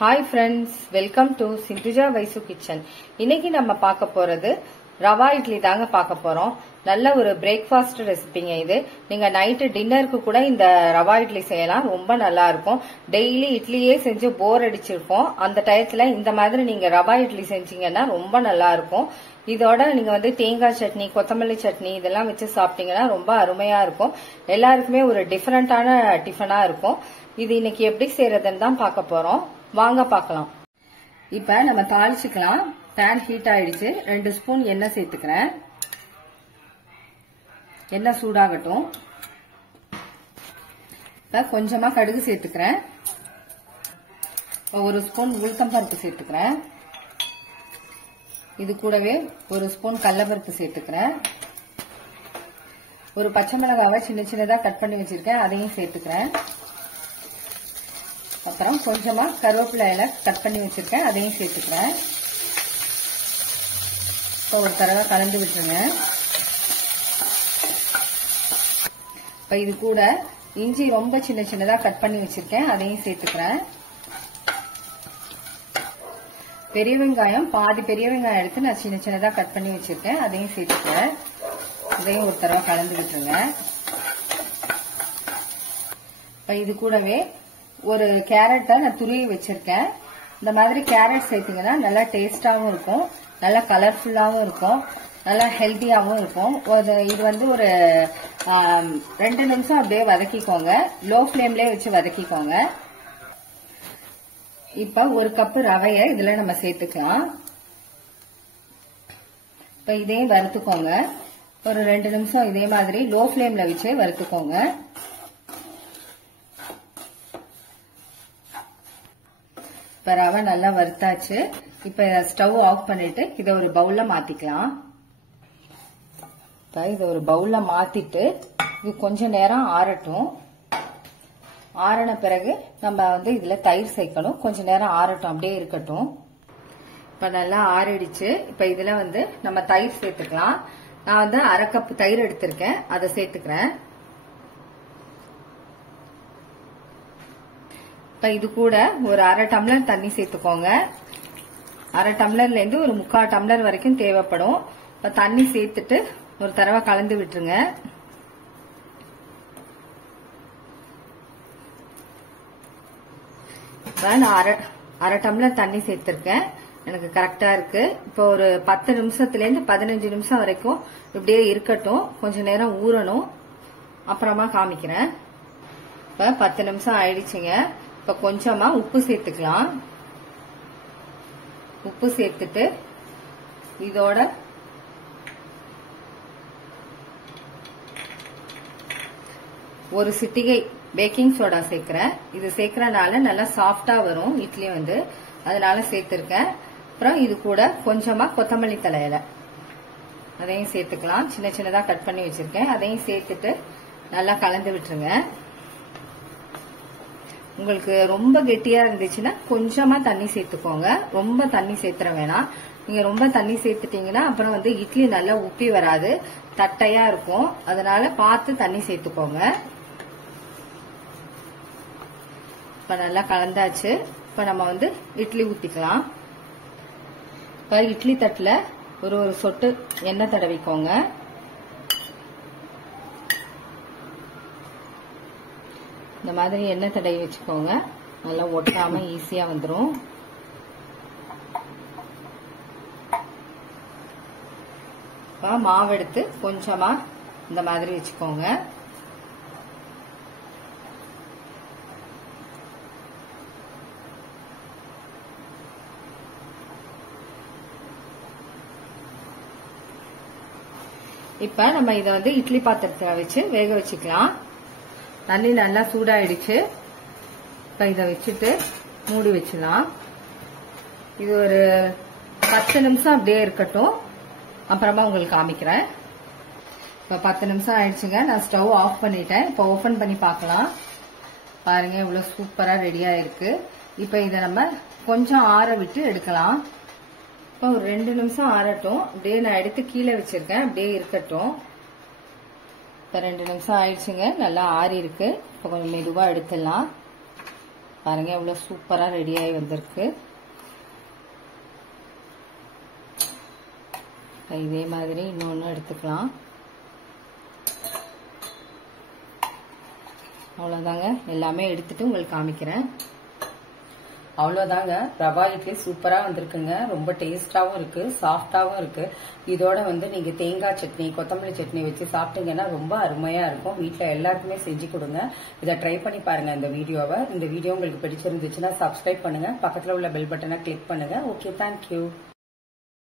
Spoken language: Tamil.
Hi friends, welcome to Sindhuja Vaisu kitchen. இன்னைக்கு நம்ம பார்க்க போறது ரவா இட்லி தாங்க பார்க்க போறோம். நல்ல ஒரு பிரேக்ஃபாஸ்ட் ரெசிபிங்க இது. நீங்க நைட்டு டின்னருக்கு கூட இந்த ரவா இட்லி செய்யலாம், ரொம்ப நல்லா இருக்கும். டெய்லி இட்லியே செஞ்சு போர் அடிச்சிருப்போம். அந்த டயத்துல இந்த மாதிரி நீங்க ரவா இட்லி செஞ்சீங்கன்னா ரொம்ப நல்லா இருக்கும். இதோட நீங்க தேங்காய் சட்னி, கொத்தமல்லி சட்னி இதெல்லாம் வச்சு சாப்பிட்டீங்கன்னா ரொம்ப அருமையா இருக்கும். எல்லாருக்குமே ஒரு டிஃபரெண்டான டிஃபனா இருக்கும். இது இன்னைக்கு எப்படி செய்யறதுன்னு தான் பார்க்க போறோம். வாங்க பார்க்கலாம். இப்ப நம்ம தாளிச்சுக்கலாம். பேன் ஹீட் ஆயிடுச்சு. 2 ஸ்பூன் எண்ணெய் சேர்த்துக்கிறேன். எண்ணெய் சூடாகட்டும். இப்ப கொஞ்சமா கடுகு சேர்த்துக்கிறேன். 1 ஸ்பூன் உளுத்தம் பருப்பு சேர்த்துக்கிறேன். இது கூடவே 1 ஸ்பூன் கடலைப்பருப்பு சேர்த்துக்கிறேன். ஒரு பச்சை மிளகாவை சின்ன சின்னதா கட் பண்ணி வச்சிருக்கேன், அதையும் சேர்த்துக்கிறேன். அப்புறம் கொஞ்சமா கருவேப்பிலை இலை கட் பண்ணி வச்சிருக்கேன், அதையும் சேர்த்துக்கிறேன். இப்போ ஒரு தடவை கலந்து விட்டுருங்க. இப்போ இது கூட இஞ்சி ரொம்ப சின்ன சின்னதா கட் பண்ணி வச்சிருக்கேன், அதையும் சேர்த்துக்கிறேன். பெரிய வெங்காயம் பாதி பெரிய வெங்காயம் எடுத்து நான் சின்ன சின்னதா கட் பண்ணி வச்சிருக்கேன், அதையும் சேர்த்துக்கிறேன். இதையும் ஒரு தடவை கலந்து விட்டுருங்க. இப்போ இது கூடவே ஒரு கேரட்டை நான் துருவி வச்சிருக்கேன். இந்த மாதிரி கேரட் சேர்த்தீங்கன்னா நல்லா டேஸ்டாவும் இருக்கும், நல்லா கலர்ஃபுல்லாவும் இருக்கும், நல்லா ஹெல்த்தியாவும் இருக்கும். இது ஒரு 2 நிமிஷம் அப்படியே வதக்கிக்கோங்க. லோ ஃபிளேம்லயே வச்சு வதக்கிக்கோங்க. இப்ப 1 கப்பு ரவையை இதுல நம்ம சேர்த்துக்கலாம். இப்ப இதையும் வறுத்துக்கோங்க. ஒரு 2 நிமிஷம் இதே மாதிரி லோ ஃபிளேம்ல வச்சு வறுத்துக்கோங்க. இப்ப ரவை நல்லா வறுத்தாச்சு. இப்ப ஸ்டவ் ஆஃப் பண்ணிட்டு இதை ஒரு பவுல்ல மாத்திக்கலாம். இப்ப இதை ஒரு பவுல்ல மாத்திட்டு இது கொஞ்ச நேரம் ஆறட்டும். ஆறின பிறகு நம்ம இதுல தயிர் சேர்க்கணும். கொஞ்ச நேரம் ஆறட்டும், அப்படியே இருக்கட்டும். இப்ப நல்லா ஆறிடுச்சு. இப்ப இதுல நம்ம தயிர் சேர்த்துக்கலாம். நான் 1/2 கப் தயிர் எடுத்திருக்கேன், அதை சேர்த்துக்கிறேன். இப்ப இது கூட ஒரு 1/2 டம்ளர் தண்ணி சேர்த்துக்கோங்க. 1/2 டம்ளர்ல இருந்து ஒரு 3/4 டம்ளர் வரைக்கும் தேவைப்படும். இப்ப தண்ணி சேர்த்துட்டு ஒரு தடவை கலந்து விட்டுருங்க. நான் 1/2 டம்ளர் தண்ணி சேர்த்திருக்கேன், எனக்கு கரெக்டா இருக்கு. இப்போ ஒரு 10 நிமிஷத்துல இருந்து 15 நிமிஷம் வரைக்கும் இப்படியே இருக்கட்டும். கொஞ்ச நேரம் ஊறணும், அப்புறமா காமிக்கிறேன். இப்ப 10 நிமிஷம் ஆயிடுச்சுங்க. இப்ப கொஞ்சமா உப்பு சேர்த்துக்கலாம். உப்பு சேர்த்துட்டு இதோட ஒரு சிட்டிகை பேக்கிங் சோடா சேர்க்கிறேன். இது சேர்க்கறனால நல்லா சாஃப்டா வரும் இட்லி, அதனால சேர்த்திருக்கேன். அப்புறம் இது கூட கொஞ்சமா கொத்தமல்லி தழை இலை, அதையும் சேர்த்துக்கலாம். சின்ன சின்னதா கட் பண்ணி வச்சிருக்கேன், அதையும் சேர்த்துட்டு நல்லா கலந்து விட்டுருங்க. உங்களுக்கு ரொம்ப கெட்டியா இருந்துச்சுன்னா கொஞ்சமா தண்ணி சேர்த்துக்கோங்க. ரொம்ப தண்ணி சேர்த்துற வேணாம். நீங்க ரொம்ப தண்ணி சேர்த்துட்டீங்கன்னா அப்புறம் இட்லி நல்லா உப்பி வராது, தட்டையா இருக்கும். அதனால பார்த்து தண்ணி சேர்த்துக்கோங்க. இப்ப நல்லா கலந்தாச்சு. இப்ப நம்ம இட்லி ஊத்திக்கலாம். இப்ப இட்லி தட்டுல ஒரு சொட்டு எண்ணெய் தடவிக்கோங்க. இந்த மாதிரி எண்ணெய் தடவி வச்சுக்கோங்க, நல்லா ஒட்டாம ஈஸியா வந்துடும். மாவு எடுத்து கொஞ்சமா இந்த மாதிரி வச்சுக்கோங்க. இப்ப நம்ம இதை இட்லி பாத்திரத்துல வச்சு வேக வச்சுக்கலாம். தண்ணி நல்லா சூடாயிடுச்சு. இப்ப இதை வச்சுட்டு மூடி வச்சிடலாம். இது ஒரு 10 நிமிஷம் அப்படியே இருக்கட்டும், அப்புறமா உங்களுக்கு காமிக்கிறேன். இப்ப 10 நிமிஷம் ஆயிடுச்சுங்க. நான் ஸ்டவ் ஆஃப் பண்ணிட்டேன். இப்ப ஓபன் பண்ணி பார்க்கலாம். பாருங்க இவ்வளவு சூப்பரா ரெடியா இருக்கு. இப்ப இதை நம்ம கொஞ்சம் ஆற விட்டு எடுக்கலாம். இப்ப ஒரு 2 நிமிஷம் ஆறட்டும். அப்படியே நான் எடுத்து கீழே வச்சிருக்கேன், அப்படியே இருக்கட்டும். இப்ப 2 நிமிஷம் ஆயிடுச்சுங்க, நல்லா ஆறி இருக்கு. இப்ப கொஞ்சம் மெதுவா எடுத்துடலாம். பாருங்க எவ்வளவு சூப்பரா ரெடி ஆகி வந்திருக்கு. இதே மாதிரி இன்னொன்னு எடுத்துக்கலாம். அவ்வளவுதாங்க, எல்லாமே எடுத்துட்டு உங்களுக்கு காமிக்கிறேன். அவ்வளவுதாங்க, ரவா இட்லி சூப்பரா வந்திருக்குங்க. ரொம்ப டேஸ்டாவும் இருக்கு, சாஃப்டாவும் இருக்கு. இதோட நீங்க தேங்காய் சட்னி, கொத்தமல்லி சட்னி வச்சு சாப்பிட்டீங்கன்னா ரொம்ப அருமையா இருக்கும். வீட்டுல எல்லாருக்குமே செஞ்சு கொடுங்க. இதை ட்ரை பண்ணி பாருங்க இந்த வீடியோவை. இந்த வீடியோ உங்களுக்கு பிடிச்சிருந்துச்சுன்னா சப்ஸ்கிரைப் பண்ணுங்க, பக்கத்துல உள்ள பெல் பட்டனை கிளிக் பண்ணுங்க. Okay, thank you.